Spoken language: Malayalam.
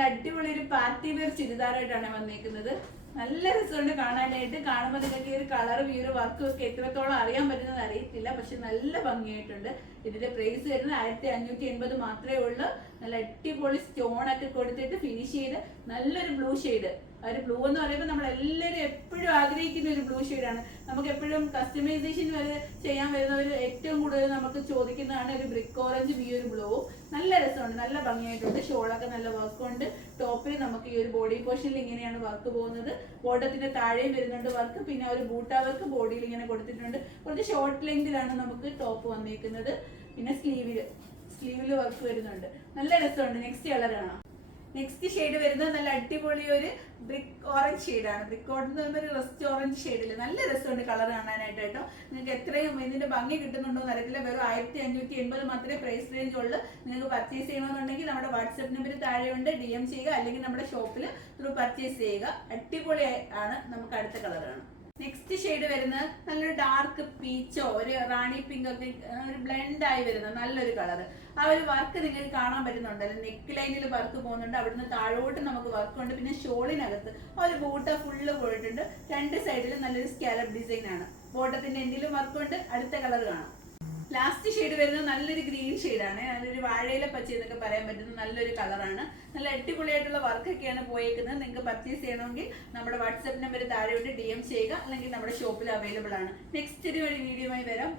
നല്ല അടിപൊളി ഒരു പാർട്ടി വെയർ ചുരിദാറായിട്ടാണ് വന്നേക്കുന്നത്. നല്ല രസമുണ്ട് കാണാനായിട്ട്. കാണുമ്പോൾ നിങ്ങൾക്ക് ഈ ഒരു കളറും ഈ ഒരു വർക്കും ഒക്കെ എത്രത്തോളം അറിയാൻ പറ്റുന്നത് അറിയത്തില്ല, പക്ഷെ നല്ല ഭംഗിയായിട്ടുണ്ട്. ഇതിന്റെ പ്രൈസ് വരുന്നത് 1580 മാത്രമേ ഉള്ളൂ. നല്ല അടിപൊളി സ്റ്റോൺ ഒക്കെ കൊടുത്തിട്ട് ഫിനിഷ് ചെയ്ത് നല്ലൊരു ബ്ലൂ ഷെയ്ഡ്. ഒരു ബ്ലൂ എന്ന് പറയുമ്പോൾ നമ്മൾ എല്ലാവരും എപ്പോഴും ആഗ്രഹിക്കുന്ന ഒരു ബ്ലൂ ഷെയ്ഡാണ്. നമുക്ക് എപ്പോഴും കസ്റ്റമൈസേഷൻ വരെ ചെയ്യാൻ വരുന്നവർ ഏറ്റവും കൂടുതൽ നമുക്ക് ചോദിക്കുന്നതാണ് ഒരു ബ്രിക്ക് ഓറഞ്ചും ഈ ഒരു ബ്ലൂവും. നല്ല രസമുണ്ട്, നല്ല ഭംഗിയായിട്ടുണ്ട്. ഷോളൊക്കെ നല്ല വർക്ക് ഉണ്ട്. ടോപ്പിൽ നമുക്ക് ഈ ഒരു ബോഡി പോർഷനിൽ ഇങ്ങനെയാണ് വർക്ക് പോകുന്നത്. ബോട്ടത്തിന്റെ താഴെയും വരുന്നുണ്ട് വർക്ക്. പിന്നെ ഒരു ബൂട്ട വർക്ക് ബോഡിയിൽ ഇങ്ങനെ കൊടുത്തിട്ടുണ്ട്. കുറച്ച് ഷോർട്ട് ലെങ്തിലാണ് നമുക്ക് ടോപ്പ് വന്നിരിക്കുന്നത്. പിന്നെ സ്ലീവില് വർക്ക് വരുന്നുണ്ട്. നല്ല രസമുണ്ട്. നെക്സ്റ്റ് കളർ കാണാം. നെക്സ്റ്റ് ഷെയ്ഡ് വരുന്നത് നല്ല അടിപൊളി ഒരു ബ്രിക്ക് ഓറഞ്ച് ഷെയ്ഡാണ്. ബ്രിക്ക് ഓറഞ്ച് എന്ന് പറയുമ്പോൾ ഒരു റസ്റ്റ് ഓറഞ്ച് ഷെയ്ഡിൽ നല്ല രസമുണ്ട് കളർ കാണാനായിട്ട് കേട്ടോ. നിങ്ങൾക്ക് എത്രയും ഇതിന്റെ ഭംഗി കിട്ടുന്നുണ്ടോ എന്ന് അറിയത്തില്ല. വെറും 1580 മാത്രമേ പ്രൈസ് റേഞ്ച് ഉള്ളൂ. നിങ്ങൾക്ക് പർച്ചേസ് ചെയ്യണമെന്നുണ്ടെങ്കിൽ നമ്മുടെ വാട്സ്ആപ്പ് നമ്പർ താഴെയുണ്ട്, DM ചെയ്യുക, അല്ലെങ്കിൽ നമ്മുടെ ഷോപ്പിൽ ത്രൂ പർച്ചേസ് ചെയ്യുക. അടിപൊളി ആണ്. നമുക്ക് അടുത്ത കളറാണ്. നെക്സ്റ്റ് ഷെയ്ഡ് വരുന്നത് നല്ലൊരു ഡാർക്ക് പീച്ചോ ഒരു റാണി പിങ്ക് ഒക്കെ ഒരു ബ്ലെൻഡ് ആയി വരുന്ന നല്ലൊരു കളർ. ആ ഒരു വർക്ക് നിങ്ങൾക്ക് കാണാൻ പറ്റുന്നുണ്ടല്ലോ. നെക്ക് ലൈനിൽ വർക്ക് പോകുന്നുണ്ട്. അവിടുന്ന് താഴോട്ട് നമുക്ക് വർക്ക് ഉണ്ട്. പിന്നെ ഷോളിനകത്ത് ആ ഒരു ബൂട്ട ഫുള്ള് പോയിട്ടുണ്ട്. രണ്ട് സൈഡിലും നല്ലൊരു സ്കാലപ്പ് ഡിസൈൻ ആണ്. ബോട്ടത്തിന്റെ എന്തെങ്കിലും വർക്ക് ഉണ്ട്. അടുത്ത കളർ കാണാം. ലാസ്റ്റ് ഷെയ്ഡ് വരുന്നത് നല്ലൊരു ഗ്രീൻ ഷെയ്ഡാണ്. നല്ലൊരു വാഴയില പച്ച എന്നൊക്കെ പറയാൻ പറ്റുന്ന നല്ലൊരു കളറാണ്. നല്ല അടിപൊളിയായിട്ടുള്ള വർക്കൊക്കെയാണ് പോയേക്കുന്നത്. നിങ്ങൾക്ക് പർച്ചേസ് ചെയ്യണമെങ്കിൽ നമ്മുടെ വാട്സ്ആപ്പ് നമ്പർ താഴെയോട്ട് DM ചെയ്യുക, അല്ലെങ്കിൽ നമ്മുടെ ഷോപ്പിൽ അവൈലബിൾ ആണ്. നെക്സ്റ്റ് ഒരു വീഡിയോയുമായി വരാം.